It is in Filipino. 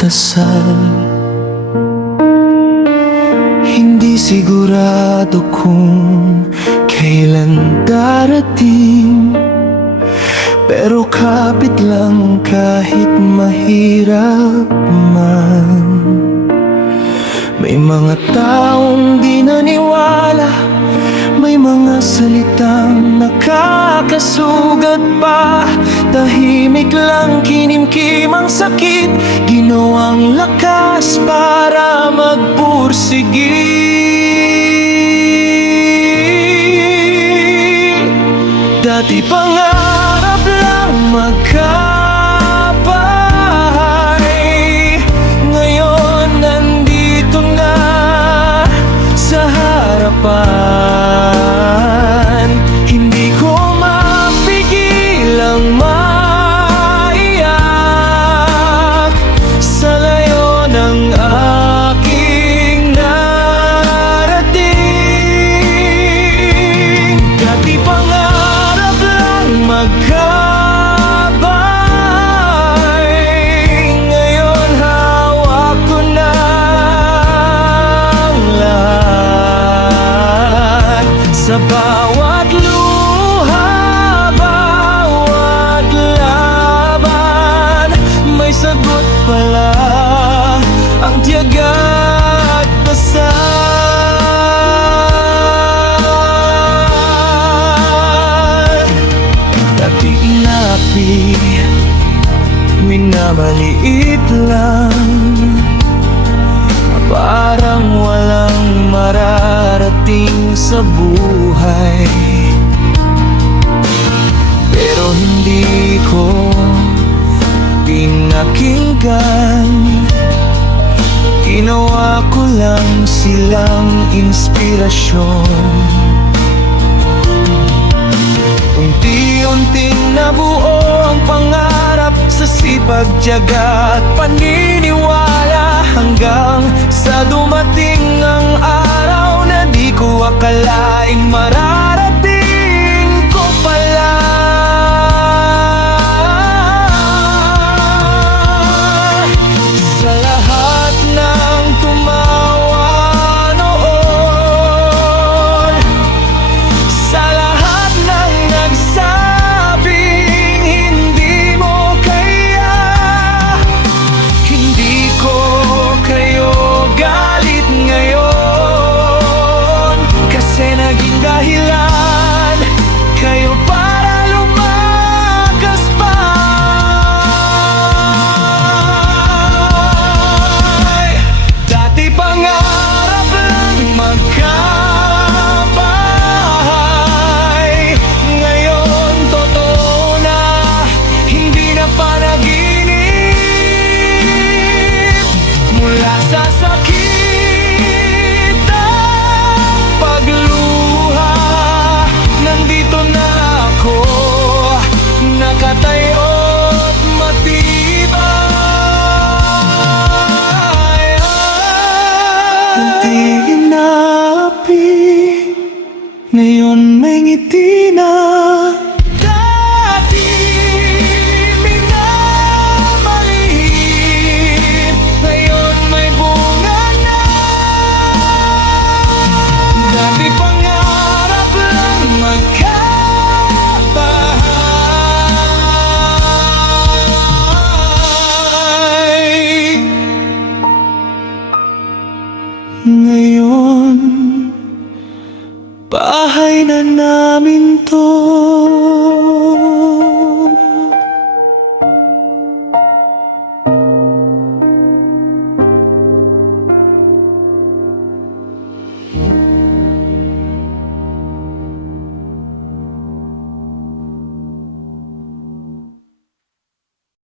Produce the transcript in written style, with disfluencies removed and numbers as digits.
dasal. Hindi sigurado kung kailan darating, pero kapit lang kahit mahirap man. May mga taong di naniwala, may mga salitang nakakasugat pa. Tahimik lang kinimkim ang sakit, ginawang lakas para magpursigi. Dati pangarap lang magkabahay, ngayon nandito na sa harapan. Hindi ko mapigil ang maiyak sa layo ng aking narating. Dati pangarap lang magkabay, ngayon hawak ko na ang lahat. Sa bawat luha, bawat laban, may sagot pala ang tiyaga at dasal. Dati inapi, minamaliit lang, parang walang mararating sa buhay. Pero hindi ko pinakinggan, ginawa ko lang silang inspirasyon. Unti-unting nabuo ang pangarap sa sipag, tiyaga at paniniwala, hanggang sa dumating ang araw na di ko akalaing marami